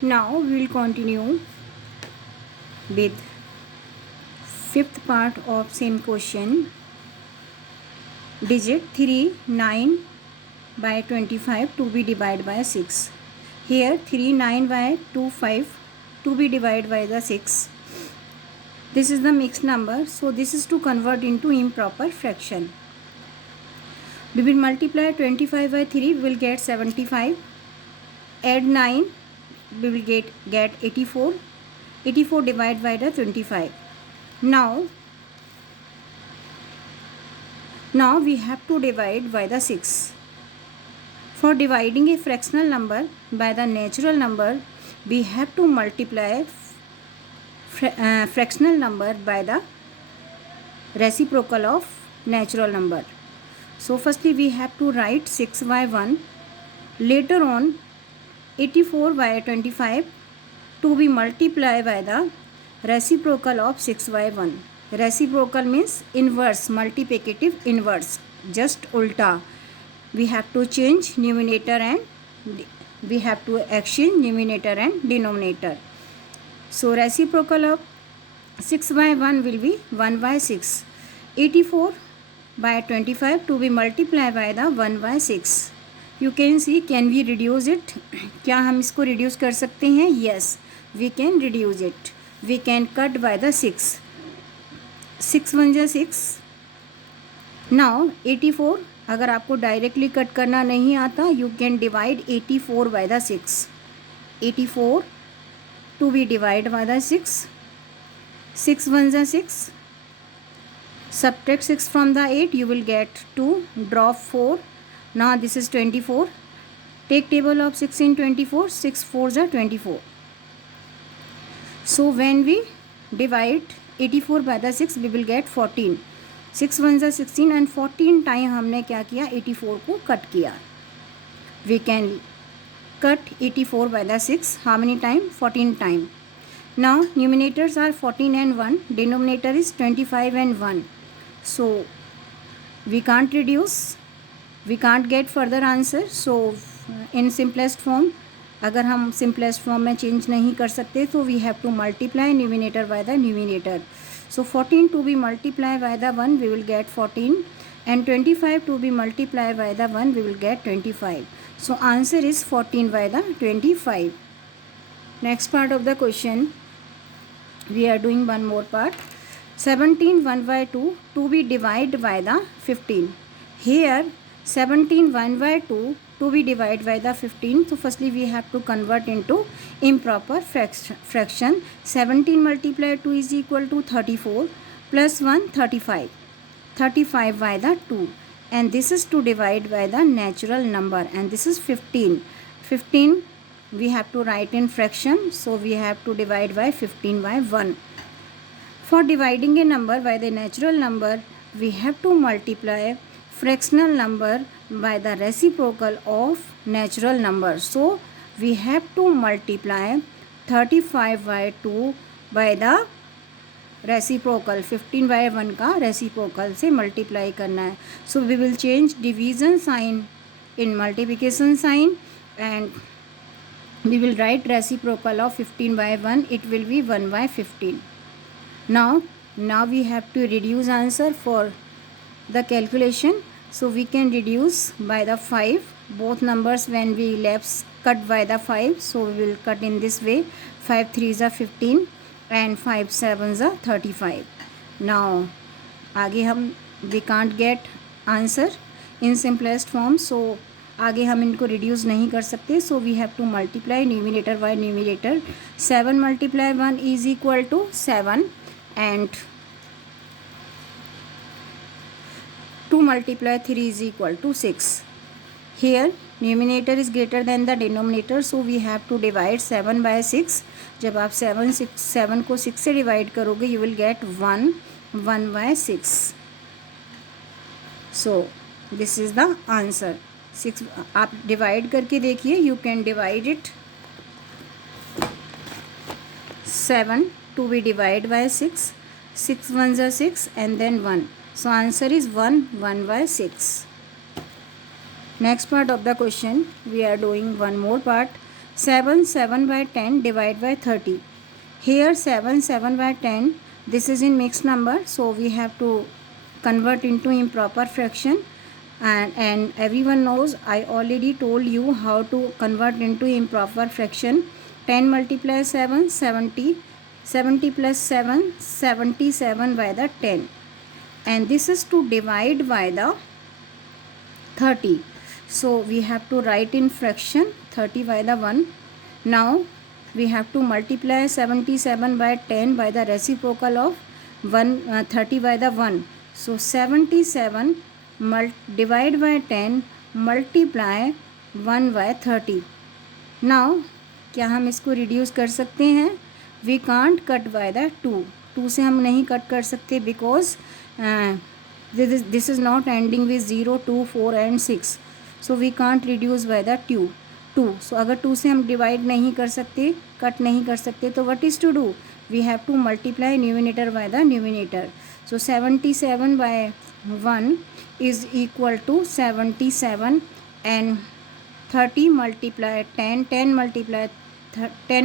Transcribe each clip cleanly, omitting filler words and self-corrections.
Now we will continue with fifth part of same question. Digit 3, 9 by 25 to be divided by 6. Here 3, 9 by 2, 5 to be divided by the 6. This is the mixed number, so this is to convert into improper fraction. We will multiply 25 by 3, we will get 75. Add 9, we will get 84. 84 divided by the 25. Now we have to divide by the 6. For dividing a fractional number by the natural number, we have to multiply fractional number by the reciprocal of natural number. So firstly we have to write 6 by 1. Later on 84 by 25 to be multiplied by the reciprocal of 6 by 1. Reciprocal means inverse, multiplicative inverse, just ulta. We have to change numerator and we have to exchange numerator and denominator. So reciprocal of 6 by 1 will be 1 by 6. 84 by 25 to be multiplied by the 1 by 6. You can see, can we reduce it? क्या हम इसको reduce कर सकते हैं? Yes, we can reduce it. We can cut by the 6. 6 1 जा 6. Now 84, अगर आपको directly cut करना नहीं आता, you can divide 84 by the 6. 84 to be divided by the 6. 6 1 जा 6. Subtract 6 from the 8, you will get 2. Drop 4. Now this is 24. Take table of 6 in 24. 6 4s are 24. So when we divide 84 by the 6, we will get 14. 6 1s are 16 and 14 time हमने क्या किया, 84 को cut किया. We can cut 84 by the 6. How many time? 14 time. Now numerators are 14 and 1. Denominator is 25 and 1. So we can't reduce. We can't get further answer. So in simplest form, अगर हम simplest form में change नहीं कर सकते तो we have to multiply numerator by the numerator. So 14 to be multiplied by the 1, we will get 14, and 25 to be multiplied by the 1, we will get 25. So answer is 14 by the 25. Next part of the question, we are doing one more part. 17 1 by 2 to be divided by the 15. Here 17 1 by 2 to be divided by the 15. So firstly we have to convert into improper fraction. 17 multiplied 2 is equal to 34 plus 1 35. 35 by the 2, and this is to divide by the natural number, and this is 15. 15 we have to write in fraction, so we have to divide by 15 by 1. For dividing a number by the natural number, we have to multiply fractional number by the reciprocal of natural number. So we have to multiply 35 by 2 by the reciprocal. 15 by 1 का reciprocal से multiply करना है. So we will change division sign in multiplication sign, and we will write reciprocal of 15 by 1. It will be 1 by 15. Now we have to reduce answer for the calculation. So we can reduce by the 5. Both numbers when we left cut by the 5. So we will cut in this way. 5 3s are 15 and 5 7s are 35. Now आगे हम we can't get answer in simplest form. So आगे हम इनको reduce नहीं कर सकते. So we have to multiply numerator by numerator. 7 multiply 1 is equal to 7, and 2 multiply 3 is equal to 6. Here numerator is greater than the denominator, so we have to divide 7 by 6. जब आप 7 को 6 से divide करोगे, you will get 1 by 6. So this is the answer. 6 आप divide करके देखिए, you can divide it. 7 to be divided by 6. 6 1s are 6 and then 1. So answer is 1 by 6. Next part of the question, we are doing one more part. 7 by 10 divide by 30. Here 7 by 10, this is in mixed number, so we have to convert into improper fraction, and everyone knows, I already told you how to convert into improper fraction. 10 multiply 7, 70. 70 plus 7, 77 by the 10, and this is to divide by the 30. So we have to write in fraction 30 by the 1. Now we have to multiply 77 by 10 by the reciprocal of 30 by the 1. So 77 divide by 10 multiply 1 by 30. Now क्या हम इसको reduce कर सकते हैं? We can't cut by the 2 से हम नहीं cut कर सकते, because this is not ending with 0, 2, 4 and 6. So we can't reduce by the 2. So अगर 2 से हम डिवाइड नहीं कर सकते, कट नहीं कर सकते, तो what is to do? We have to multiply numerator by the numerator. So 77 by 1 is equal to 77, and 30 multiply 10, 10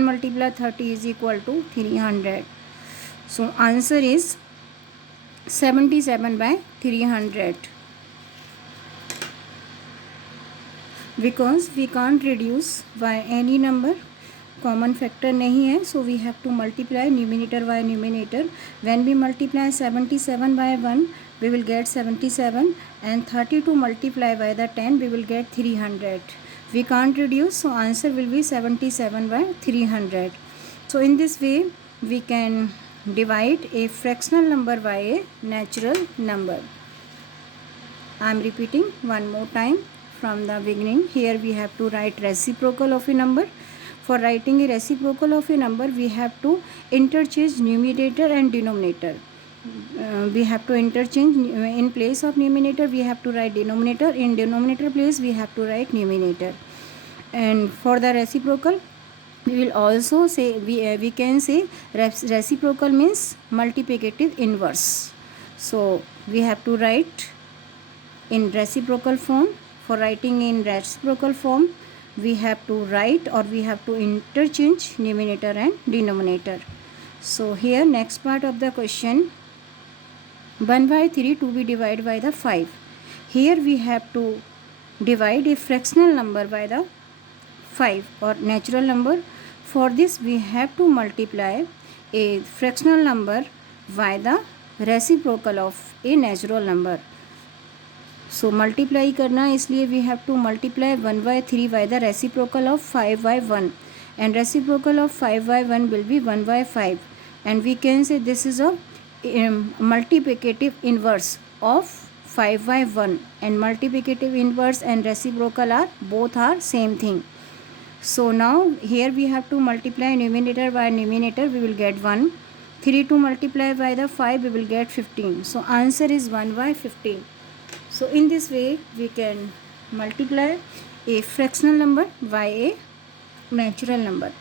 multiply 30 is equal to 300. So answer is 77 by 300. Because we can't reduce by any number, common factor नहीं है, so we have to multiply numerator by numerator. When we multiply 77 by 1, we will get 77, and 32 multiply by the 10, we will get 300. We can't reduce, so answer will be 77 by 300. So in this way we can divide a fractional number by a natural number. I am repeating one more time from the beginning. Here we have to write reciprocal of a number. For writing a reciprocal of a number, we have to interchange numerator and denominator. We have to interchange. In place of numerator we have to write denominator, in denominator place we have to write numerator. And for the reciprocal, we will also say, we can say reciprocal means multiplicative inverse. So we have to write in reciprocal form. For writing in reciprocal form, we have to write, or we have to interchange numerator and denominator. So here next part of the question, 1 by 3 to be divided by the 5. Here we have to divide a fractional number by the 5 or natural number. For this we have to multiply a fractional number by the reciprocal of a natural number. So multiply करना, इसलिए we have to multiply 1 by 3 by the reciprocal of 5 by 1, and reciprocal of 5 by 1 will be 1 by 5, and we can say this is a multiplicative inverse of 5 by 1, and multiplicative inverse and reciprocal are both are same thing. So now here we have to multiply numerator by numerator, we will get 1. 3 to multiply by the 5, we will get 15. So answer is 1 by 15. So in this way we can multiply a fractional number by a natural number.